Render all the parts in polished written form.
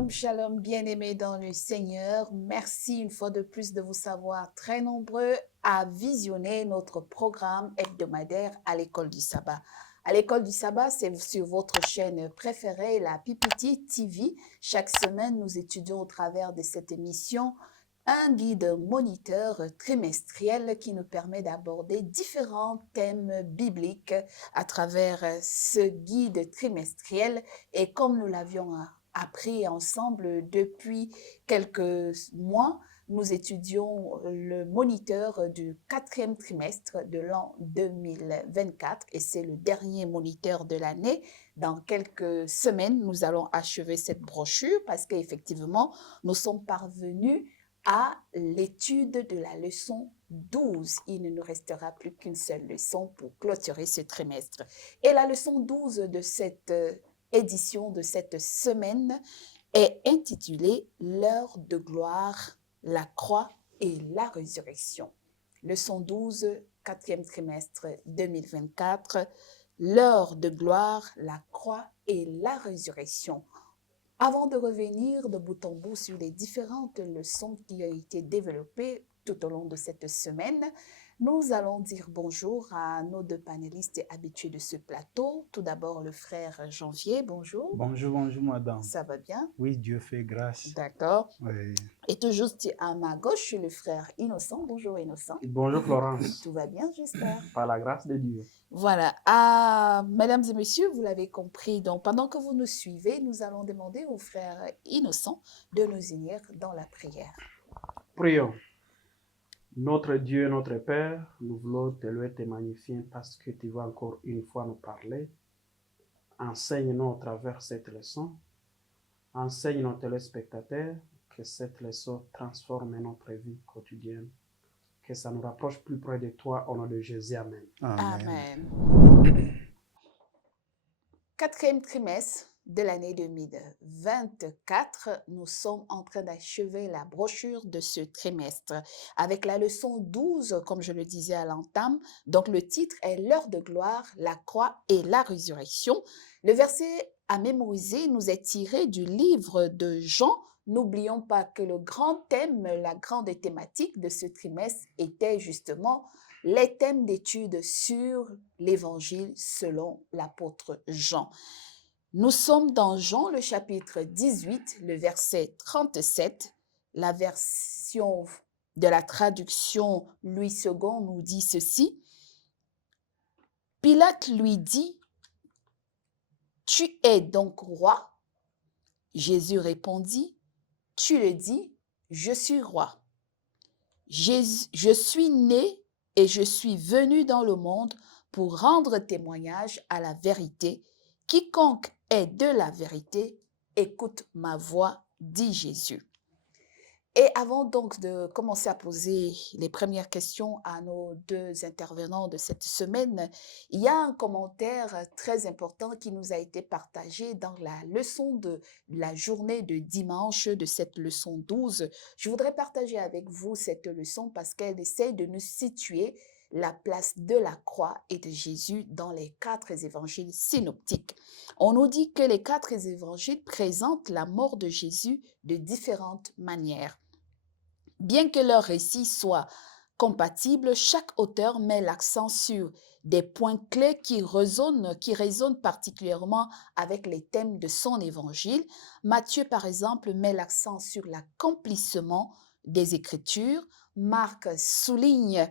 Shalom, shalom, bien-aimés dans le Seigneur. Merci une fois de plus de vous savoir très nombreux à visionner notre programme hebdomadaire à l'école du sabbat. À l'école du sabbat, c'est sur votre chaîne préférée, la PPT TV. Chaque semaine, nous étudions au travers de cette émission un guide moniteur trimestriel qui nous permet d'aborder différents thèmes bibliques à travers ce guide trimestriel. Et comme nous l'avions appris ensemble depuis quelques mois, nous étudions le moniteur du 4e trimestre de l'an 2024 et c'est le dernier moniteur de l'année. Dans quelques semaines, nous allons achever cette brochure parce qu'effectivement, nous sommes parvenus à l'étude de la leçon 12. Il ne nous restera plus qu'une seule leçon pour clôturer ce trimestre. Et la leçon 12 de cette édition, de cette semaine, est intitulée « L'heure de gloire, la croix et la résurrection ». Leçon 12, 4e trimestre 2024, l'heure de gloire, la croix et la résurrection. Avant de revenir de bout en bout sur les différentes leçons qui ont été développées tout au long de cette semaine, nous allons dire bonjour à nos deux panélistes habitués de ce plateau. Tout d'abord, le frère Janvier, bonjour. Bonjour, bonjour madame. Ça va bien? Oui, Dieu fait grâce. D'accord. Oui. Et toujours à ma gauche, le frère Innocent. Bonjour Innocent. Bonjour Florence. Tout va bien, j'espère. Par la grâce de Dieu. Voilà. Mesdames et messieurs, vous l'avez compris. Donc, pendant que vous nous suivez, nous allons demander au frère Innocent de nous unir dans la prière. Prions. Notre Dieu, notre Père, nous voulons te louer, te magnifier parce que tu vas encore une fois nous parler. Enseigne-nous au travers cette leçon. Enseigne nos téléspectateurs que cette leçon transforme notre vie quotidienne. Que ça nous rapproche plus près de toi au nom de Jésus. Amen. Amen. 4e trimestre de l'année 2024, nous sommes en train d'achever la brochure de ce trimestre avec la leçon 12, comme je le disais à l'entame. Donc, le titre est « L'heure de gloire, la croix et la résurrection ». Le verset à mémoriser nous est tiré du livre de Jean. N'oublions pas que le grand thème, la grande thématique de ce trimestre était justement les thèmes d'études sur l'évangile selon l'apôtre Jean. Nous sommes dans Jean, le chapitre 18, le verset 37. La version de la traduction Louis II nous dit ceci. Pilate lui dit, « Tu es donc roi ?» Jésus répondit, « Tu le dis, je suis roi. Je suis né et je suis venu dans le monde pour rendre témoignage à la vérité. Quiconque est de la vérité, écoute ma voix, dit Jésus. » Et avant donc de commencer à poser les premières questions à nos deux intervenants de cette semaine, il y a un commentaire très important qui nous a été partagé dans la leçon de la journée de dimanche de cette leçon 12. Je voudrais partager avec vous cette leçon parce qu'elle essaie de nous situer la place de la croix et de Jésus dans les 4 évangiles synoptiques. On nous dit que les 4 évangiles présentent la mort de Jésus de différentes manières. Bien que leur récit soit compatible, chaque auteur met l'accent sur des points clés qui résonnent particulièrement avec les thèmes de son évangile. Matthieu, par exemple, met l'accent sur l'accomplissement des Écritures. Marc souligne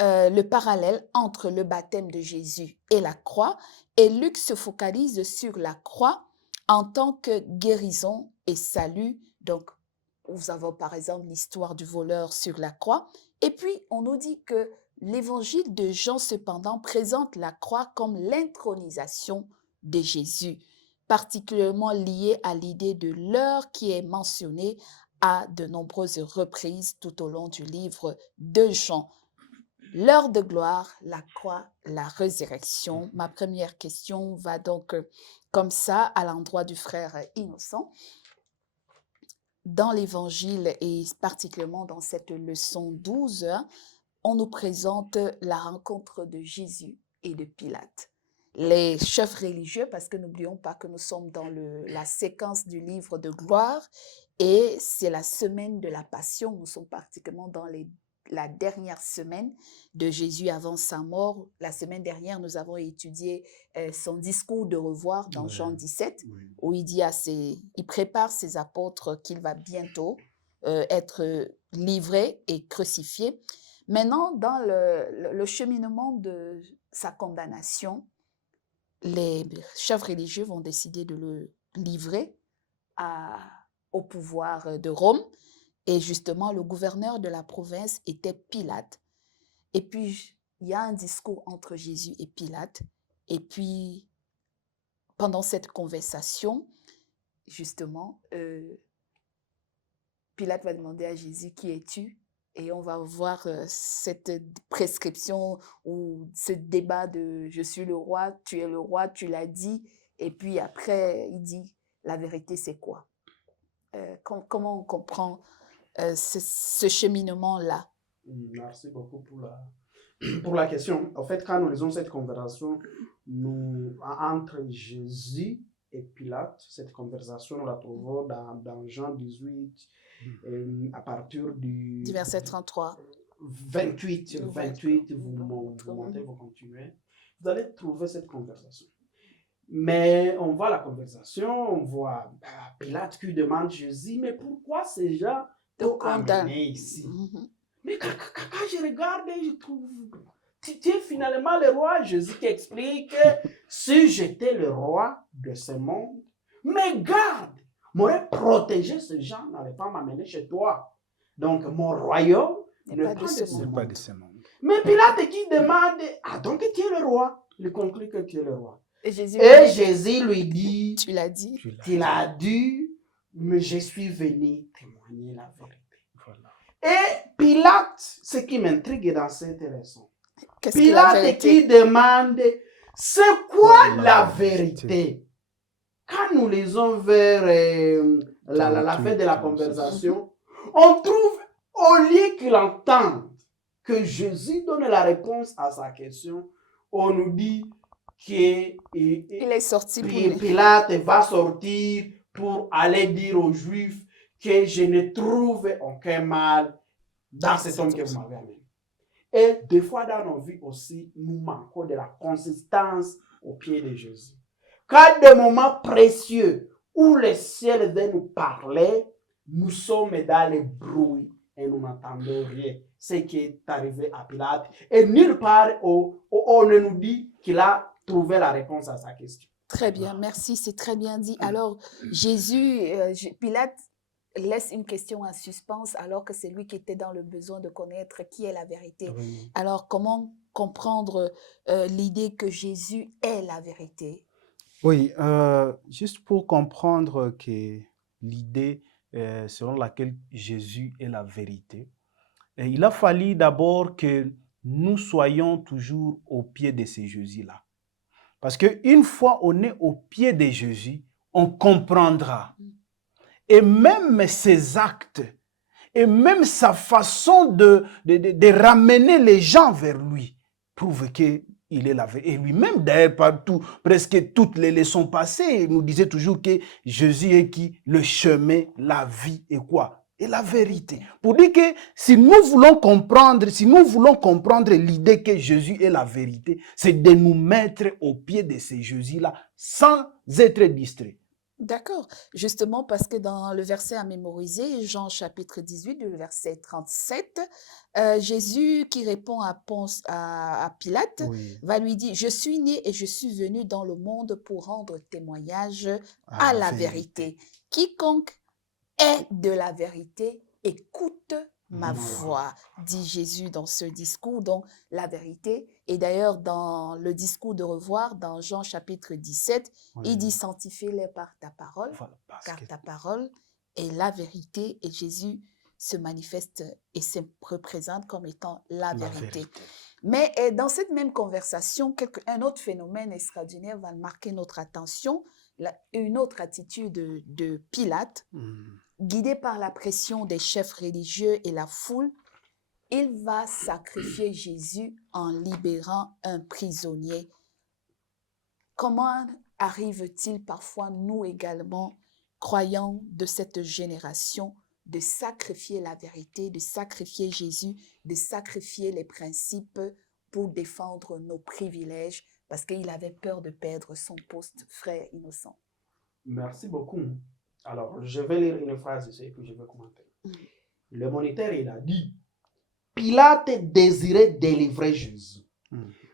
le parallèle entre le baptême de Jésus et la croix, et Luc se focalise sur la croix en tant que guérison et salut. Donc, nous avons par exemple l'histoire du voleur sur la croix. Et puis, on nous dit que l'évangile de Jean, cependant, présente la croix comme l'intronisation de Jésus, particulièrement liée à l'idée de l'heure qui est mentionnée à de nombreuses reprises tout au long du livre de Jean. L'heure de gloire, la croix, la résurrection. Ma première question va donc comme ça à l'endroit du frère Innocent. Dans l'Évangile et particulièrement dans cette leçon 12, on nous présente la rencontre de Jésus et de Pilate. les chefs religieux, parce que n'oublions pas que nous sommes dans la séquence du livre de gloire et c'est la semaine de la Passion. Nous sommes pratiquement dans la dernière semaine de Jésus avant sa mort. La semaine dernière, nous avons étudié son discours de revoir dans Jean 17, où il dit il prépare ses apôtres qu'il va bientôt être livré et crucifié. Maintenant, dans le cheminement de sa condamnation, les chefs religieux vont décider de le livrer au pouvoir de Rome. Et justement, le gouverneur de la province était Pilate. Et puis, il y a un discours entre Jésus et Pilate. Et puis, pendant cette conversation, justement, Pilate va demander à Jésus, qui es-tu? Et on va voir cette prescription ou ce débat de je suis le roi, tu es le roi, tu l'as dit. Et puis après, il dit la vérité, c'est quoi? Comment on comprend ce cheminement-là? Merci beaucoup pour la question. En fait, quand nous lisons cette conversation entre Jésus et Pilate, cette conversation, nous la trouvons dans Jean 18, à partir du verset 33. 28, vous montez, vous continuez. Vous allez trouver cette conversation. Mais on voit la conversation, on voit Pilate qui demande Jésus, mais pourquoi ces gens t'ont amené ici? Mais quand je regarde, je trouve, tu es finalement le roi. Jésus qui explique, si j'étais le roi de ce monde, mais garde, m'aurait protégé ces gens, n'allait pas m'amener chez toi. Donc mon royaume n'est pas de ce monde. Mais Pilate qui demande, donc tu es le roi. Il conclut que tu es le roi. Et Jésus lui dit, tu l'as dit, mais je suis venu témoigner la vérité. Voilà. Et Pilate, ce qui m'intrigue dans cette leçon, Pilate qui demande, c'est quoi la vérité? Quand nous lisons vers la fin de la conversation, on trouve, au lieu qu'il entende que Jésus donne la réponse à sa question, on nous dit qu'il est sorti Pilate va sortir pour aller dire aux Juifs que je ne trouve aucun mal dans cet homme que vous m'avez amené. Et des fois dans nos vies aussi, nous manquons de la consistance au pied de Jésus. Quand des moments précieux où le ciel vient nous parler, nous sommes dans le bruit et nous n'entendons rien. Ce qui est arrivé à Pilate. Et nulle part, on ne nous dit qu'il a trouvé la réponse à sa question. Très bien, merci, c'est très bien dit. Alors, Pilate laisse une question en suspens alors que c'est lui qui était dans le besoin de connaître qui est la vérité. Oui. Alors, comment comprendre l'idée que Jésus est la vérité? Oui, juste pour comprendre que l'idée selon laquelle Jésus est la vérité, il a fallu d'abord que nous soyons toujours au pied de ce Jésus-là. Parce qu'une fois on est au pied de Jésus, on comprendra. Et même ses actes, et même sa façon de ramener les gens vers lui, prouvent qu'il est la vérité. Et lui-même, d'ailleurs, partout, presque toutes les leçons passées, il nous disait toujours que Jésus est qui? Le chemin, la vie et quoi? Et la vérité. Pour dire que si nous voulons comprendre l'idée que Jésus est la vérité, c'est de nous mettre au pied de ce Jésus-là sans être distrait. D'accord. Justement parce que dans le verset à mémoriser, Jean chapitre 18, le verset 37, Jésus qui répond à Pilate va lui dire, je suis né et je suis venu dans le monde pour rendre témoignage à la vérité. Quiconque est de la vérité, écoute ma voix, dit Jésus dans ce discours, donc la vérité. Et d'ailleurs, dans le discours de revoir, dans Jean chapitre 17, il dit sanctifie-les par ta parole, car ta parole est la vérité. Et Jésus se manifeste et se représente comme étant la vérité. Mais dans cette même conversation, un autre phénomène extraordinaire va marquer notre attention, une autre attitude de Pilate. Guidé par la pression des chefs religieux et la foule, il va sacrifier Jésus en libérant un prisonnier comment arrive-t-il parfois, nous également, croyants de cette génération, de sacrifier la vérité, de sacrifier Jésus, de sacrifier les principes pour défendre nos privilèges, parce qu'il avait peur de perdre son poste, frère innocent. Merci beaucoup. Alors, je vais lire une phrase ici que je vais commenter. Le moniteur, il a dit, Pilate désirait délivrer Jésus.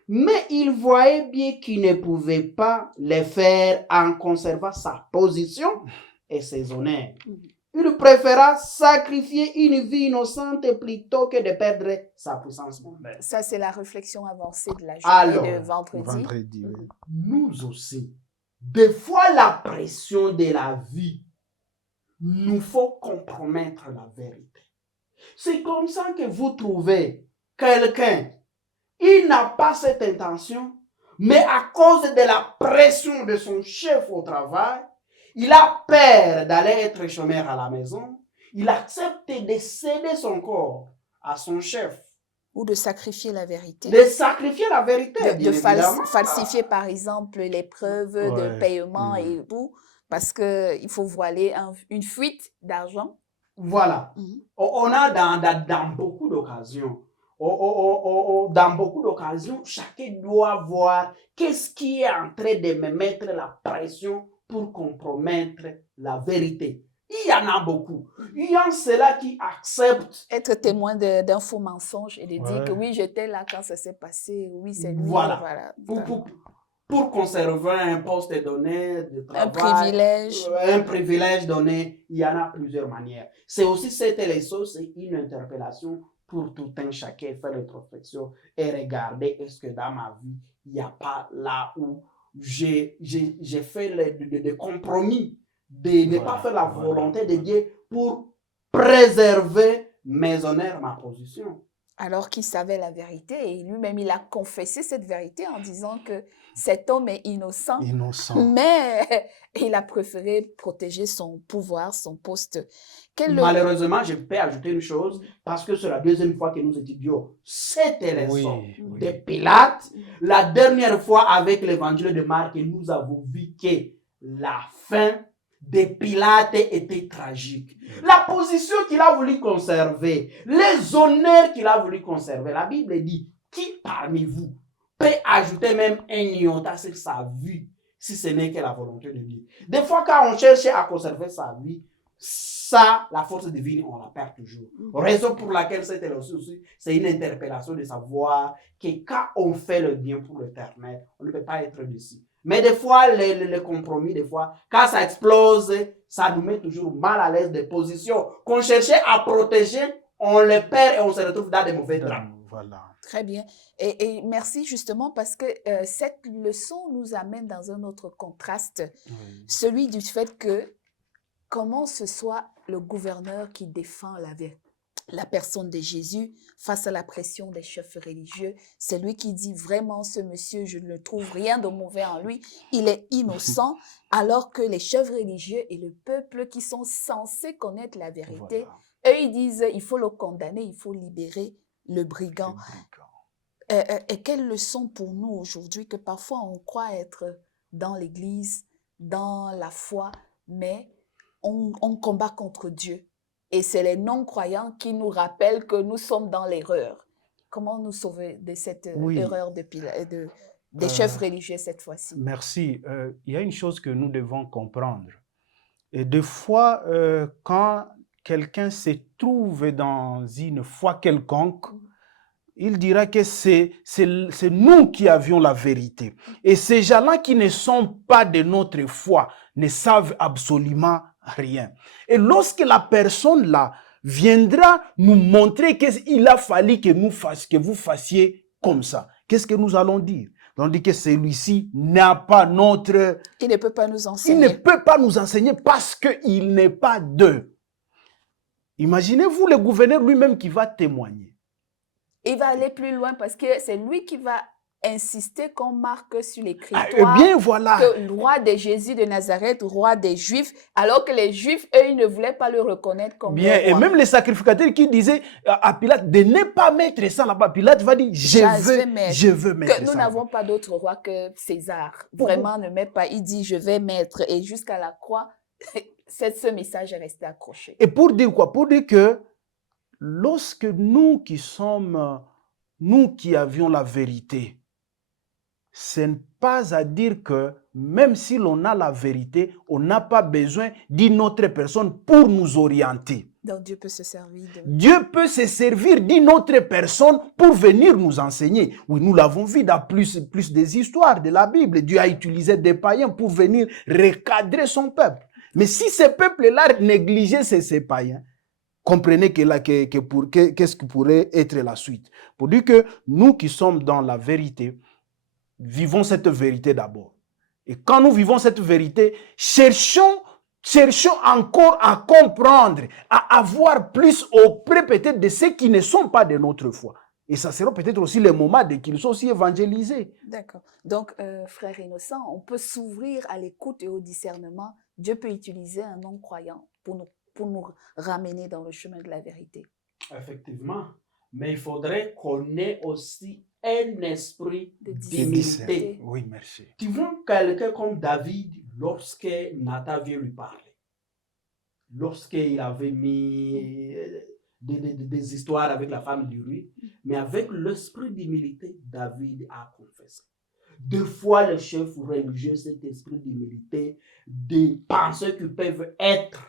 Mais il voyait bien qu'il ne pouvait pas le faire en conservant sa position et ses honneurs. Il préféra sacrifier une vie innocente plutôt que de perdre sa puissance mondaine. Ça, c'est la réflexion avancée de la journée de vendredi. Vendredi, oui. Nous aussi, des fois la pression de la vie nous faut compromettre la vérité. C'est comme ça que vous trouvez quelqu'un, il n'a pas cette intention, mais à cause de la pression de son chef au travail, il a peur d'aller être chômeur à la maison, il accepte de céder son corps à son chef. Ou de sacrifier la vérité. De sacrifier la vérité, de falsifier, par exemple, les preuves de paiement et tout, parce qu'il faut voiler une fuite d'argent. Voilà. On a dans beaucoup d'occasions, dans beaucoup d'occasions, chacun doit voir qu'est-ce qui est en train de me mettre la pression pour compromettre la vérité. Il y en a beaucoup. Il y en a ceux-là qui acceptent. Être témoin d'un faux mensonge et de dire que oui, j'étais là quand ça s'est passé. Oui, c'est lui. Voilà. Pour conserver un poste donné de travail. Un privilège donné. Il y en a plusieurs manières. C'est aussi cette leçon, c'est une interpellation pour tout un chacun, faire l'introspection et regarder est-ce que dans ma vie, il n'y a pas là où j'ai fait des compromis, de ne pas faire la volonté de Dieu pour préserver mes honneurs, ma position. Alors qu'il savait la vérité et lui-même, il a confessé cette vérité en disant que cet homme est innocent. Mais il a préféré protéger son pouvoir, son poste. Malheureusement, je peux ajouter une chose, parce que c'est la deuxième fois que nous étudions cette leçon de Pilate. La dernière fois avec l'évangile de Marc, nous avons vu que la fin de Pilate était tragique. La position qu'il a voulu conserver, les honneurs qu'il a voulu conserver, la Bible dit, qui parmi vous peut ajouter même un iota sur sa vie, si ce n'est que la volonté de Dieu. Des fois, quand on cherche à conserver sa vie, ça, la force divine, on la perd toujours. Raison pour laquelle cette leçon aussi, c'est une interpellation de savoir que quand on fait le bien pour l'éternel, on ne peut pas être déçu. Mais des fois, les compromis, des fois, quand ça explose, ça nous met toujours mal à l'aise des positions qu'on cherchait à protéger, on les perd et on se retrouve dans des mauvais draps. Voilà. Très bien. Et merci justement parce que cette leçon nous amène dans un autre contraste, celui du fait que comment ce soit le gouverneur qui défend la personne de Jésus face à la pression des chefs religieux. C'est lui qui dit vraiment ce monsieur, je ne trouve rien de mauvais en lui, il est innocent, alors que les chefs religieux et le peuple qui sont censés connaître la vérité, eux ils disent il faut le condamner, il faut libérer le brigand. Et quelle leçon pour nous aujourd'hui que parfois on croit être dans l'église, dans la foi, mais on combat contre Dieu. Et c'est les non-croyants qui nous rappellent que nous sommes dans l'erreur. Comment nous sauver de cette erreur des chefs religieux cette fois-ci? Merci. Il y a une chose que nous devons comprendre. Et des fois, quand quelqu'un se trouve dans une foi quelconque, il dira que c'est nous qui avions la vérité. Et ces gens-là qui ne sont pas de notre foi ne savent absolument rien. Et lorsque la personne-là viendra nous montrer qu'il a fallu que vous fassiez comme ça, qu'est-ce que nous allons dire? On dit que celui-ci n'a pas notre... Il ne peut pas nous enseigner. Il ne peut pas nous enseigner parce qu'il n'est pas d'eux. Imaginez-vous le gouverneur lui-même qui va témoigner. Il va aller plus loin parce que c'est lui qui va insister qu'on marque sur Eh l'écritoire bien, voilà. que roi de Jésus de Nazareth, roi des Juifs, alors que les Juifs, eux, ils ne voulaient pas le reconnaître comme Bien, leur et roi. même les sacrificateurs qui disaient à Pilate de ne pas mettre ça là-bas. Pilate va dire, je veux mettre Que nous ça n'avons là-bas. pas d'autre roi que César. Pourquoi? Vraiment, ne mets pas. Il dit, je vais mettre. Et jusqu'à la croix, ce message est resté accroché. Et pour dire quoi? Pour dire que lorsque nous qui avions la vérité, ce n'est pas à dire que même si l'on a la vérité, on n'a pas besoin d'une autre personne pour nous orienter. Donc Dieu peut se servir de... Dieu peut se servir d'une autre personne pour venir nous enseigner. Oui, nous l'avons vu dans plus des histoires de la Bible. Dieu a utilisé des païens pour venir recadrer son peuple. Mais si ce peuple-là négligeait ces païens, comprenez qu'est-ce qui pourrait être la suite. Pour dire que nous qui sommes dans la vérité, vivons cette vérité d'abord. Et quand nous vivons cette vérité, cherchons encore à comprendre, à avoir plus auprès peut-être de ceux qui ne sont pas de notre foi. Et ça sera peut-être aussi le moment de qu'ils soient aussi évangélisés. D'accord. Donc, frère Innocent, on peut s'ouvrir à l'écoute et au discernement. Dieu peut utiliser un non-croyant pour nous ramener dans le chemin de la vérité. Effectivement. Mais il faudrait qu'on ait aussi un esprit De d'humilité. Oui, merci. Tu vois quelqu'un comme David, lorsque Nathan vient lui parler, lorsqu'il avait mis des histoires avec la femme d'Uri, mais avec l'esprit d'humilité, David a confessé. Deux fois, les chefs religieux, cet esprit d'humilité, de penser qu'ils peuvent être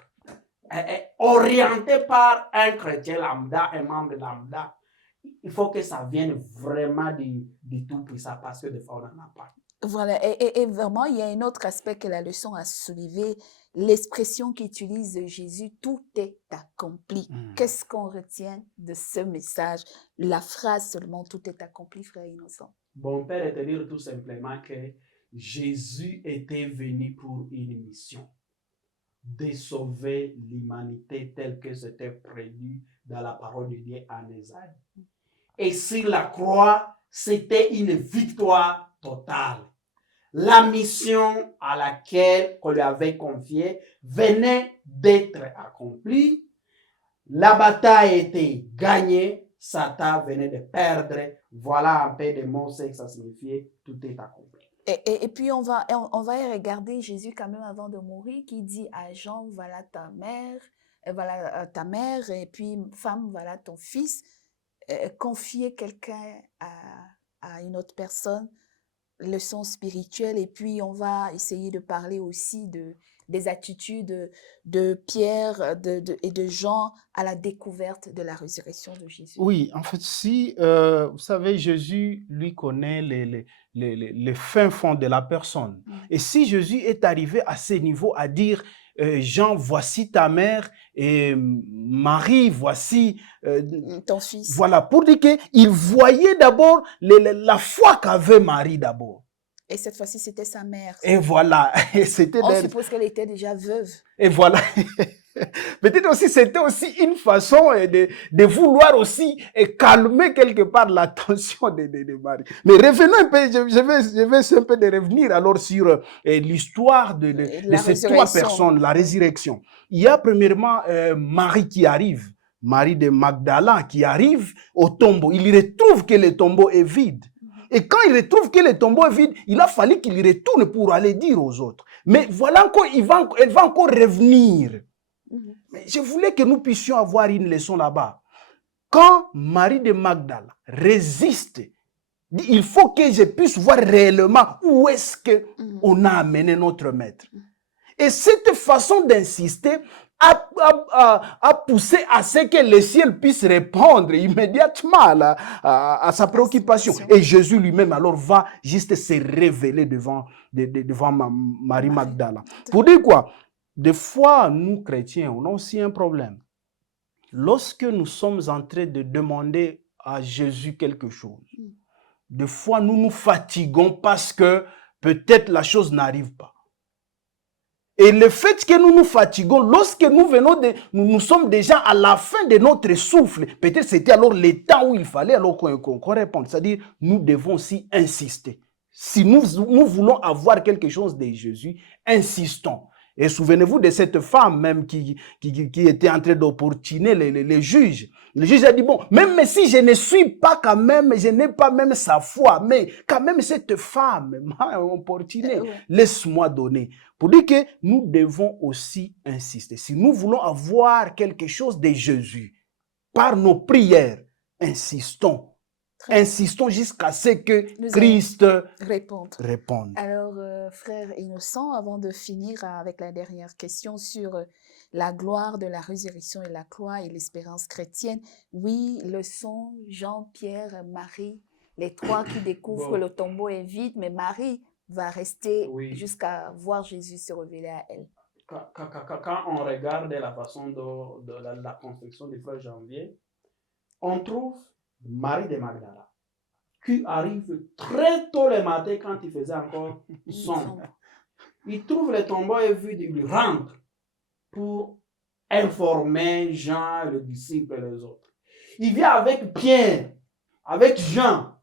orientés par un chrétien lambda, un membre lambda. Il faut que ça vienne vraiment du Tout-Puissant, parce que des fois, on n'en a pas. Voilà, et vraiment, il y a un autre aspect que la leçon a soulevé, l'expression qu'utilise Jésus, tout est accompli. Qu'est-ce qu'on retient de ce message? La phrase seulement, tout est accompli, frère Innocent. Bon, Père, et te dire tout simplement que Jésus était venu pour une mission, de sauver l'humanité telle que c'était prévu dans la parole de Dieu en Ésaïe. Et sur la croix, c'était une victoire totale. La mission à laquelle on lui avait confiée venait d'être accomplie. La bataille était gagnée. Satan venait de perdre. Voilà un peu de mots, c'est que ça signifiait tout est accompli. Et puis on va regarder Jésus quand même avant de mourir qui dit à Jean, voilà ta mère, et puis femme, voilà ton fils. Confier quelqu'un à une autre personne, leçon spirituelle, et puis on va essayer de parler aussi des attitudes de Pierre et de Jean à la découverte de la résurrection de Jésus. Oui, en fait, si, vous savez, Jésus, lui, connaît les fins fonds de la personne. Et si Jésus est arrivé à ce niveau à dire, Jean, voici ta mère, et Marie, voici ton fils. Voilà, pour dire qu'il voyait d'abord la foi qu'avait Marie d'abord. Et cette fois-ci, c'était sa mère. Et voilà. On suppose qu'elle était déjà veuve. Et voilà. Peut-être aussi, c'était aussi une façon de vouloir aussi calmer quelque part la tension de Marie. Mais revenons un peu, je vais un peu de revenir alors sur l'histoire de ces trois personnes, la résurrection. Il y a premièrement Marie qui arrive, Marie de Magdala qui arrive au tombeau. Il retrouve que le tombeau est vide. Et quand il retrouve que le tombeau est vide, il a fallu qu'il retourne pour aller dire aux autres. Mais voilà encore, elle va encore revenir. Mais je voulais que nous puissions avoir une leçon là-bas. Quand Marie de Magdala résiste, il faut que je puisse voir réellement où est-ce qu'on a amené notre maître. Et cette façon d'insister a poussé à ce que le ciel puisse répondre immédiatement à sa préoccupation. Et Jésus lui-même alors va juste se révéler devant Marie Magdala. Pour dire quoi? Des fois, nous chrétiens, on a aussi un problème. Lorsque nous sommes en train de demander à Jésus quelque chose, des fois, nous nous fatiguons parce que peut-être la chose n'arrive pas. Et le fait que nous nous fatiguons, lorsque nous sommes déjà à la fin de notre souffle, peut-être c'était alors le temps où il fallait alors qu'on réponde. C'est-à-dire, nous devons aussi insister. Si nous voulons avoir quelque chose de Jésus, insistons. Et souvenez-vous de cette femme même qui était en train d'opportuner les juges. Le juge a dit, bon, même si je ne suis pas quand même, je n'ai pas même sa foi, mais quand même cette femme m'a opportuné, Ouais. laisse-moi donner. Pour dire que nous devons aussi insister. Si nous voulons avoir quelque chose de Jésus, par nos prières, insistons. Très bien. Insistons jusqu'à ce que Nous Christ répondre. réponde. Alors, frère Innocent, avant de finir avec la dernière question sur la gloire de la résurrection et la croix et l'espérance chrétienne, oui, le sont Jean, Pierre, Marie, les trois qui découvrent Bon. le tombeau est vide, mais Marie va rester Oui. jusqu'à voir Jésus se révéler à elle. Quand on regarde la façon de la construction du frère Janvier, on trouve Marie de Magdala, qui arrive très tôt le matin quand il faisait encore sombre. Il trouve le tombeau et vide, il rentre pour informer Jean, le disciple et les autres. Il vient avec Pierre, avec Jean.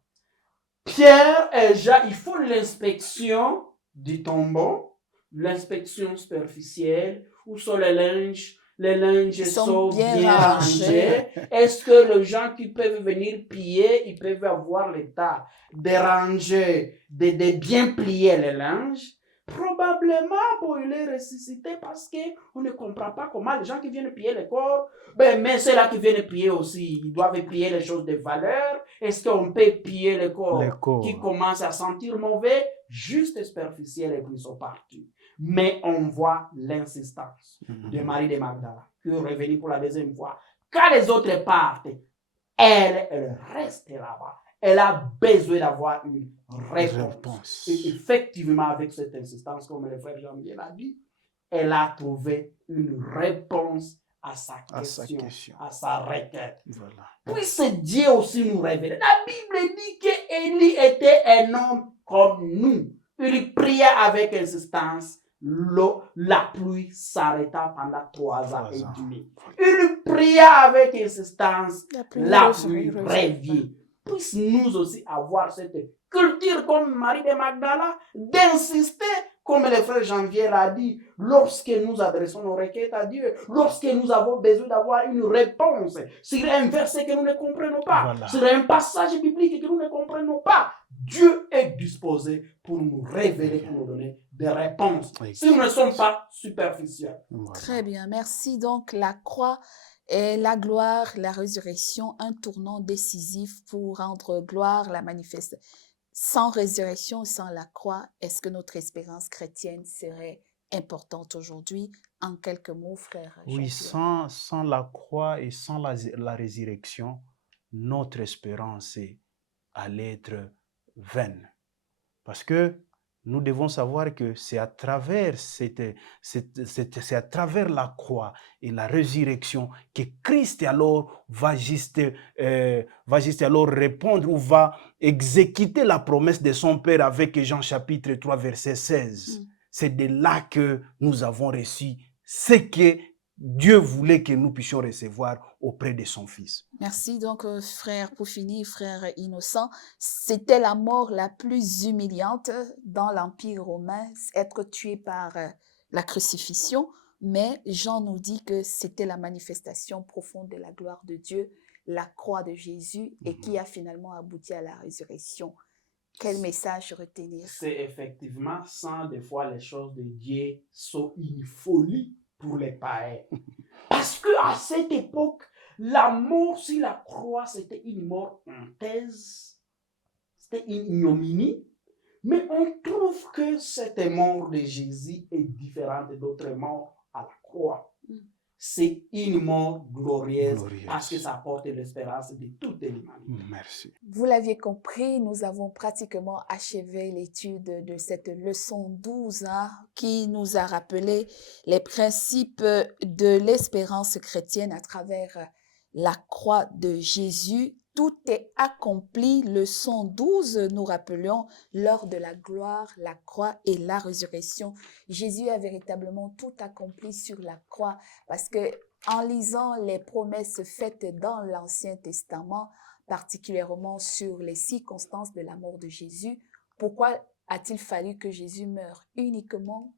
Pierre et Jean, il faut l'inspection du tombeau, l'inspection superficielle, où sont les linges. Les linges sont bien rangés. Est-ce que les gens qui peuvent venir piller, ils peuvent avoir l'état de ranger, de bien plier les linges? Probablement, bon, il est ressuscité parce qu'on ne comprend pas comment les gens qui viennent piller le corps, mais ceux-là qui viennent piller aussi, ils doivent piller les choses de valeur. Est-ce qu'on peut piller le corps qui commence à sentir mauvais? Juste superficiel et puis ils sont partis. Mais on voit l'insistance de Marie de Magdala, qui est revenue pour la deuxième fois. Quand les autres partent, elle reste là-bas. Elle a besoin d'avoir une réponse. Et effectivement, avec cette insistance, comme le frère Jean-Michel l'a dit, elle a trouvé une réponse à sa question, à sa requête. Voilà. Puisse Dieu aussi nous révéler. La Bible dit qu'Élie était un homme comme nous. Il priait avec insistance. La pluie s'arrêta pendant 3 ans et demi. Il priait avec insistance. La pluie revient. Puisse nous aussi avoir cette culture comme Marie de Magdala, d'insister, comme le frère Janvier l'a dit, lorsque nous adressons nos requêtes à Dieu, lorsque nous avons besoin d'avoir une réponse sur un verset que nous ne comprenons pas, sur un passage biblique que nous ne comprenons pas, Dieu est disposé pour nous révéler, pour nous donner des réponses, si nous ne sommes pas superficiels. Très bien, merci. Donc, la croix et la gloire, la résurrection, un tournant décisif pour rendre gloire la manifestation. Sans résurrection, sans la croix, est-ce que notre espérance chrétienne serait importante aujourd'hui? En quelques mots, frère. Oui, sans la croix et sans la résurrection, notre espérance allait être vaine. Parce que nous devons savoir que c'est à travers c'est à travers la croix et la résurrection que Christ alors va juste alors répondre ou va exécuter la promesse de son Père avec Jean chapitre 3 verset 16. C'est de là que nous avons reçu ce que Dieu voulait que nous puissions recevoir auprès de son Fils. Merci. Donc, frère, pour finir, frère Innocent, c'était la mort la plus humiliante dans l'Empire romain, être tué par la crucifixion, mais Jean nous dit que c'était la manifestation profonde de la gloire de Dieu, la croix de Jésus, et qui a finalement abouti à la résurrection. Quel message retenir? C'est effectivement, sans des fois les choses de Dieu sont une folie pour les païens. Parce qu'à cette époque, la mort sur la croix, c'était une mort honteuse, c'était une ignominie. Mais on trouve que cette mort de Jésus est différente d'autres morts à la croix. C'est une mort glorieuse parce que ça porte l'espérance de toute l'humanité. Merci. Vous l'aviez compris, nous avons pratiquement achevé l'étude de cette leçon 12 qui nous a rappelé les principes de l'espérance chrétienne à travers la croix de Jésus, tout est accompli. Leçon 12, nous rappelions, lors de la gloire, la croix et la résurrection. Jésus a véritablement tout accompli sur la croix parce que en lisant les promesses faites dans l'Ancien Testament, particulièrement sur les circonstances de la mort de Jésus, pourquoi a-t-il fallu que Jésus meure uniquement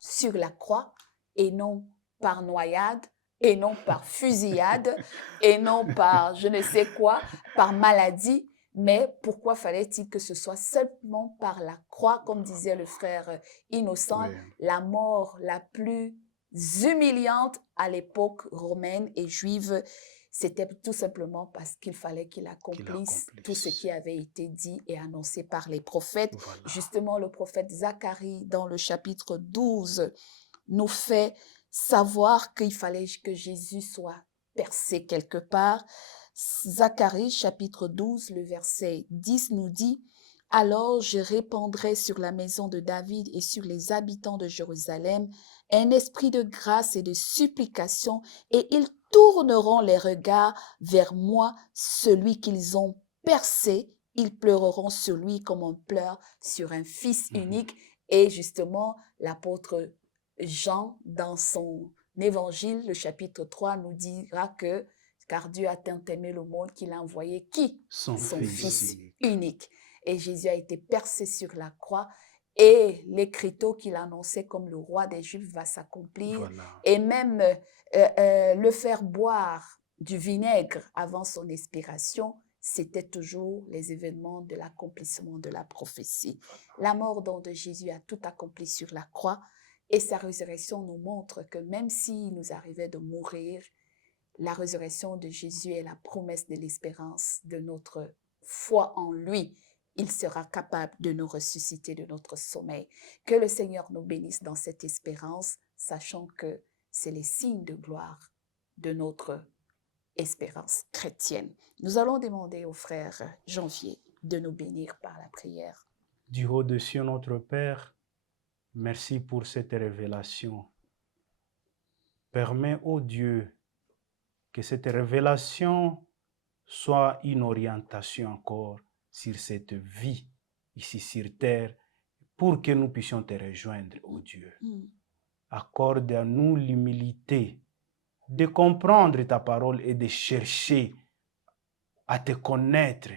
sur la croix et non par noyade, et non par fusillade, et non par je ne sais quoi, par maladie, mais pourquoi fallait-il que ce soit seulement par la croix, comme disait le frère Innocent, Oui. la mort la plus humiliante à l'époque romaine et juive, c'était tout simplement parce qu'il fallait qu'il accomplisse tout ce qui avait été dit et annoncé par les prophètes. Voilà. Justement, le prophète Zacharie, dans le chapitre 12, nous fait savoir qu'il fallait que Jésus soit percé quelque part. Zacharie, chapitre 12, le verset 10 nous dit « Alors je répandrai sur la maison de David et sur les habitants de Jérusalem un esprit de grâce et de supplication, et ils tourneront les regards vers moi, celui qu'ils ont percé. Ils pleureront sur lui comme on pleure sur un fils unique. » Et justement, l'apôtre Jean, dans son évangile, le chapitre 3, nous dira que car Dieu a tant aimé le monde qu'il a envoyé qui? Son Fils unique. unique. Et Jésus a été percé sur la croix et l'écriteau qu'il annonçait comme le roi des Juifs va s'accomplir. Voilà. Et même le faire boire du vinaigre avant son expiration, c'était toujours les événements de l'accomplissement de la prophétie. La mort donc de Jésus a tout accompli sur la croix et sa résurrection nous montre que même s'il nous arrivait de mourir, la résurrection de Jésus est la promesse de l'espérance de notre foi en lui. Il sera capable de nous ressusciter de notre sommeil. Que le Seigneur nous bénisse dans cette espérance, sachant que c'est les signes de gloire de notre espérance chrétienne. Nous allons demander au frère Janvier de nous bénir par la prière. Du haut des cieux, notre Père, merci pour cette révélation. Permets, ô Dieu, que cette révélation soit une orientation encore sur cette vie ici sur terre pour que nous puissions te rejoindre, ô Dieu. Accorde à nous l'humilité de comprendre ta parole et de chercher à te connaître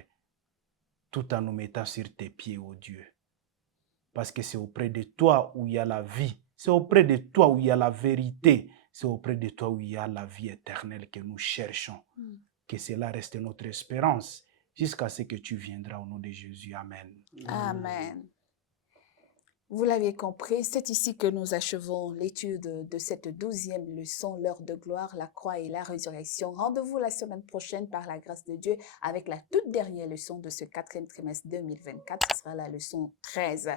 tout en nous mettant sur tes pieds, ô Dieu. Parce que c'est auprès de toi où il y a la vie, c'est auprès de toi où il y a la vérité, c'est auprès de toi où il y a la vie éternelle que nous cherchons. Que cela reste notre espérance jusqu'à ce que tu viendras au nom de Jésus. Amen. Amen. Vous l'avez compris, c'est ici que nous achevons l'étude de cette 12e leçon, l'heure de gloire, la croix et la résurrection. Rendez-vous la semaine prochaine par la grâce de Dieu avec la toute dernière leçon de ce 4e trimestre 2024. Ce sera la leçon 13.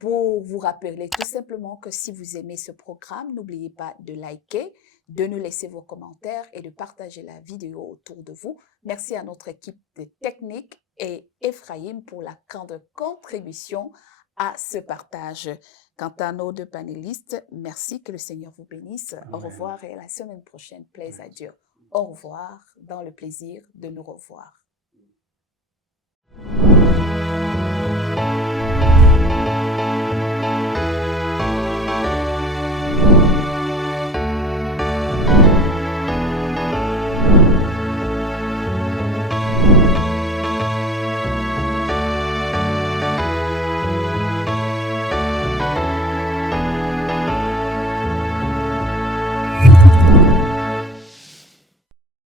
Pour vous rappeler tout simplement que si vous aimez ce programme, n'oubliez pas de liker, de nous laisser vos commentaires et de partager la vidéo autour de vous. Merci à notre équipe de technique et Ephraim pour la grande contribution à ce partage. Quant à nos deux panélistes, merci, que le Seigneur vous bénisse. Amen. Au revoir et à la semaine prochaine, plaise à Dieu. Au revoir, dans le plaisir de nous revoir.